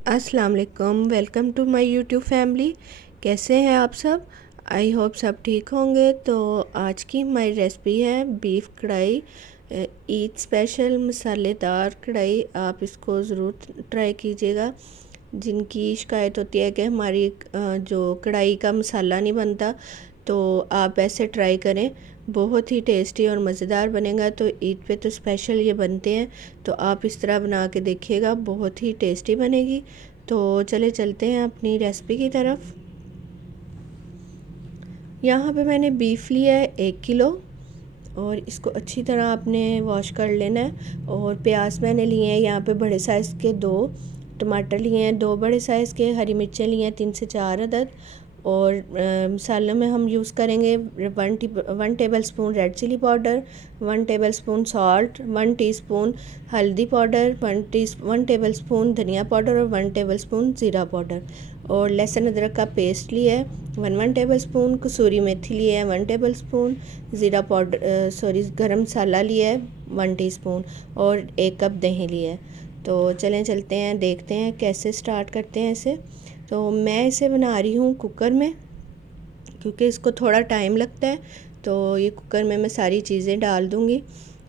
अस्सलाम वालेकुम। Welcome to my YouTube family. कैसे हैं आप सब? आई होप सब ठीक होंगे। तो आज की हमारी रेसिपी है बीफ कढ़ाई, ईद स्पेशल मसालेदार कढ़ाई। आप इसको ज़रूर ट्राई कीजिएगा। जिनकी शिकायत होती है कि हमारी जो कढ़ाई का मसाला नहीं बनता, तो आप ऐसे ट्राई करें, बहुत ही टेस्टी और मज़ेदार बनेगा। तो ईद पे तो स्पेशल ये बनते हैं, तो आप इस तरह बना के देखिएगा, बहुत ही टेस्टी बनेगी। तो चले चलते हैं अपनी रेसिपी की तरफ। यहाँ पे मैंने बीफ लिया है 1 किलो, और इसको अच्छी तरह आपने वॉश कर लेना है। और प्याज मैंने लिए हैं यहाँ पे बड़े साइज़ के 2, टमाटर लिए हैं 2 बड़े साइज़ के, हरी मिर्चें लिए हैं 3 से 4 अदद। और मसालों में हम यूज़ करेंगे 1 table spoon red chilli powder, 1 table spoon salt, 1 teaspoon हल्दी पाउडर, 1 टेबल स्पून धनिया पाउडर और 1 टेबल स्पून ज़ीरा पाउडर। और लहसुन अदरक का पेस्ट लिया है 1 टेबल स्पून, कसूरी मेथी लिया है 1 टेबल स्पून, ज़ीरा पाउडर गरम मसाला लिया है 1 टीस्पून, और 1 कप दही लिया है। तो चलें चलते हैं, देखते हैं कैसे स्टार्ट करते हैं इसे। तो मैं इसे बना रही हूँ कुकर में, क्योंकि इसको थोड़ा टाइम लगता है। तो ये कुकर में मैं सारी चीज़ें डाल दूँगी।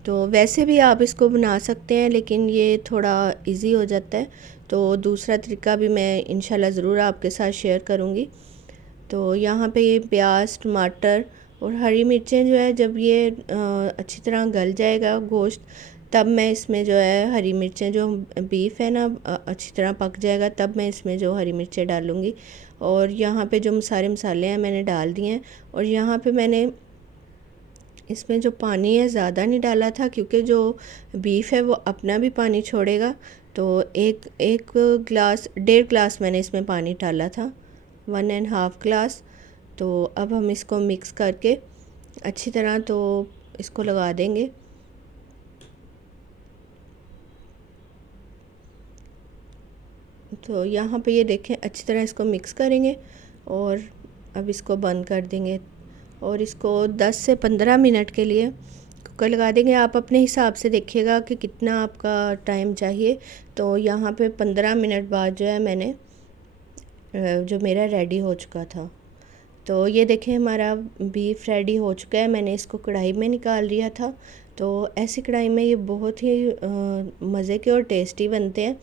तो वैसे भी आप इसको बना सकते हैं, लेकिन ये थोड़ा इजी हो जाता है। तो दूसरा तरीका भी मैं इंशाल्लाह ज़रूर आपके साथ शेयर करूँगी। तो यहाँ पे ये प्याज, टमाटर और हरी मिर्चें जो है, जब ये अच्छी तरह गल जाएगा गोश्त, तब मैं इसमें जो है हरी मिर्चें, जो बीफ है ना अच्छी तरह पक जाएगा, तब मैं इसमें जो हरी मिर्चें डालूँगी। और यहाँ पे जो सारे मसाले हैं मैंने डाल दिए हैं। और यहाँ पे मैंने इसमें जो पानी है ज़्यादा नहीं डाला था, क्योंकि जो बीफ है वो अपना भी पानी छोड़ेगा। तो एक एक गिलास 1.5 गिलास मैंने इसमें पानी डाला था, 1.5 गिलास। तो अब हम इसको मिक्स करके अच्छी तरह तो इसको लगा देंगे। तो यहाँ पे ये देखें, अच्छी तरह इसको मिक्स करेंगे और अब इसको बंद कर देंगे। और इसको 10 से 15 मिनट के लिए कुकर लगा देंगे। आप अपने हिसाब से देखिएगा कि कितना आपका टाइम चाहिए। तो यहाँ पे 15 मिनट बाद जो है मैंने जो मेरा रेडी हो चुका था। तो ये देखें, हमारा बीफ रेडी हो चुका है। मैंने इसको कढ़ाई में निकाल लिया था। तो ऐसी कढ़ाई में ये बहुत ही मज़े के और टेस्टी बनते हैं।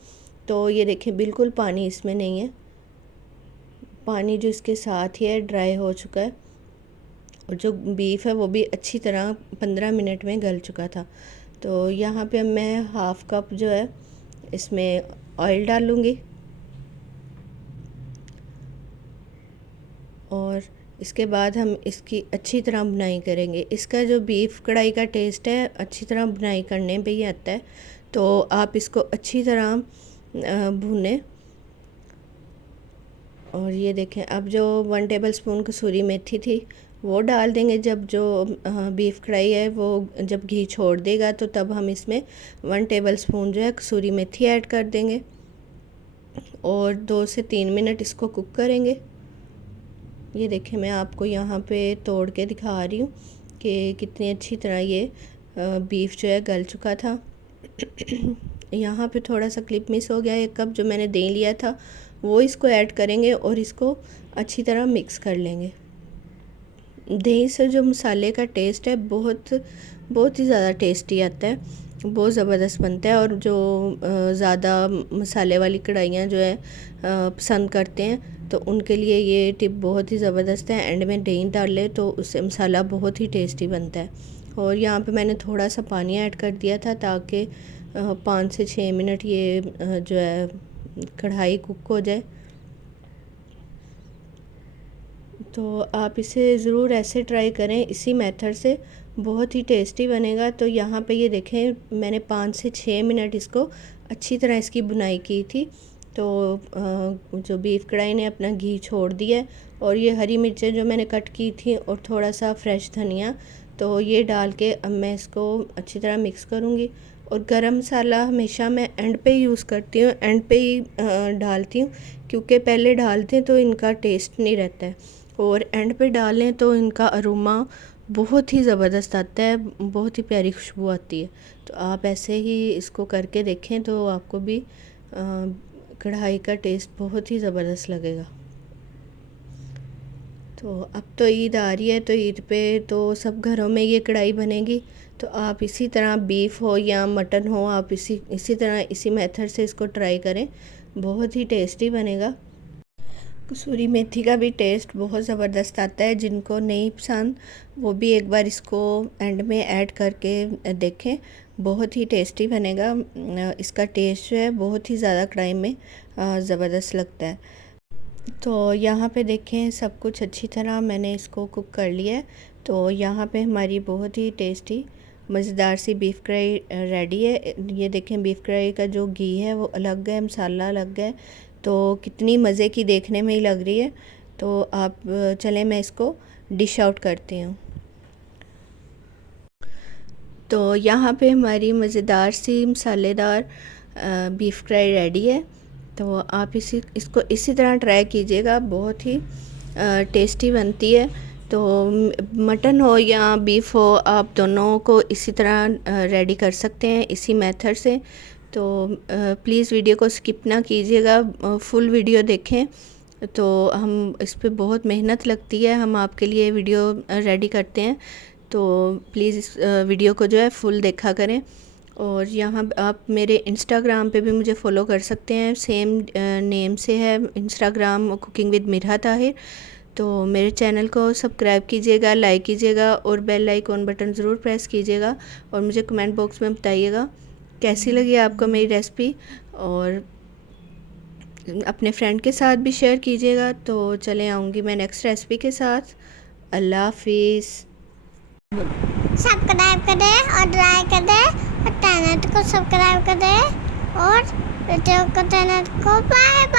तो ये देखें, बिल्कुल पानी इसमें नहीं है, पानी जो इसके साथ ही है ड्राई हो चुका है। और जो बीफ है वो भी अच्छी तरह 15 मिनट में गल चुका था। तो यहाँ पे मैं हाफ़ कप जो है इसमें ऑयल डालूँगी। और इसके बाद हम इसकी अच्छी तरह बुनाई करेंगे। इसका जो बीफ कढ़ाई का टेस्ट है अच्छी तरह बुनाई करने पे ही आता है। तो आप इसको अच्छी तरह भूनें। और ये देखें, अब जो 1 टेबल स्पून कसूरी मेथी थी वो डाल देंगे। जब जो बीफ कढ़ाई है वो जब घी छोड़ देगा, तो तब हम इसमें 1 टेबल स्पून जो है कसूरी मेथी ऐड कर देंगे। और 2 से 3 मिनट इसको कुक करेंगे। ये देखें, मैं आपको यहाँ पे तोड़ के दिखा रही हूँ कि कितनी अच्छी तरह ये बीफ जो है गल चुका था। यहाँ पे थोड़ा सा क्लिप मिस हो गया। 1 कप जो मैंने दही लिया था वो इसको ऐड करेंगे और इसको अच्छी तरह मिक्स कर लेंगे। दही से जो मसाले का टेस्ट है बहुत बहुत ही ज़्यादा टेस्टी आता है, बहुत ज़बरदस्त बनता है। और जो ज़्यादा मसाले वाली कढ़ाइयाँ जो है पसंद करते हैं, तो उनके लिए ये टिप बहुत ही ज़बरदस्त है। एंड में दही डाल ले तो उससे मसाला बहुत ही टेस्टी बनता है। और यहाँ पे मैंने थोड़ा सा पानी ऐड कर दिया था, ताकि 5 से 6 मिनट ये जो है कढ़ाई कुक हो जाए। तो आप इसे ज़रूर ऐसे ट्राई करें, इसी मेथड से बहुत ही टेस्टी बनेगा। तो यहाँ पे ये देखें, मैंने 5 से 6 मिनट इसको अच्छी तरह इसकी बुनाई की थी। तो जो बीफ कढ़ाई ने अपना घी छोड़ दिया है। और ये हरी मिर्चें जो मैंने कट की थी और थोड़ा सा फ्रेश धनिया, तो ये डाल के अब मैं इसको अच्छी तरह मिक्स करूँगी। और गरम मसाला हमेशा मैं एंड पे यूज़ करती हूँ, एंड पे ही डालती हूँ, क्योंकि पहले डालते हैं तो इनका टेस्ट नहीं रहता है। और एंड पे डालें तो इनका अरोमा बहुत ही ज़बरदस्त आता है, बहुत ही प्यारी खुशबू आती है। तो आप ऐसे ही इसको करके देखें, तो आपको भी कढ़ाई का टेस्ट बहुत ही ज़बरदस्त लगेगा। तो अब तो ईद आ रही है, तो ईद पे तो सब घरों में ये कढ़ाई बनेगी। तो आप इसी तरह बीफ हो या मटन हो, आप इसी तरह इसी मेथड से इसको ट्राई करें, बहुत ही टेस्टी बनेगा। कसूरी मेथी का भी टेस्ट बहुत ज़बरदस्त आता है। जिनको नहीं पसंद वो भी एक बार इसको एंड में ऐड करके देखें, बहुत ही टेस्टी बनेगा। इसका टेस्ट जो है बहुत ही ज़्यादा कढ़ाई में ज़बरदस्त लगता है। तो यहाँ पे देखें सब कुछ अच्छी तरह मैंने इसको कुक कर लिया है। तो यहाँ पे हमारी बहुत ही टेस्टी मज़ेदार सी बीफ कढ़ाई रेडी है। ये देखें बीफ कढ़ाई का जो घी है वो अलग है, मसाला अलग है, तो कितनी मज़े की देखने में ही लग रही है। तो आप चलें मैं इसको डिश आउट करती हूँ। तो यहाँ पे हमारी मज़ेदार सी मसालेदार बीफ कढ़ाई रेडी है। तो आप इसको इसी तरह ट्राई कीजिएगा, बहुत ही टेस्टी बनती है। तो मटन हो या बीफ हो, आप दोनों को इसी तरह रेडी कर सकते हैं इसी मेथड से। तो प्लीज़ वीडियो को स्किप ना कीजिएगा, फुल वीडियो देखें। तो हम इस पे बहुत मेहनत लगती है, हम आपके लिए वीडियो रेडी करते हैं। तो प्लीज़ इस वीडियो को जो है फुल देखा करें। और यहाँ आप मेरे इंस्टाग्राम पे भी मुझे फ़ॉलो कर सकते हैं, सेम नेम से है Instagram, cooking with Mirha Tahir. तो मेरे चैनल को सब्सक्राइब कीजिएगा, लाइक कीजिएगा और बेल आइकॉन बटन ज़रूर प्रेस कीजिएगा। और मुझे कमेंट बॉक्स में बताइएगा कैसी लगी आपको मेरी रेसिपी, और अपने फ्रेंड के साथ भी शेयर कीजिएगा। तो चले आऊँगी मैं नेक्स्ट रेसिपी के साथ। अल्लाह हाफिज़। सब्सक्राइब करें और लाइक करें और चैनल को सब्सक्राइब करें और वीडियो को चैनल को बाय बाय।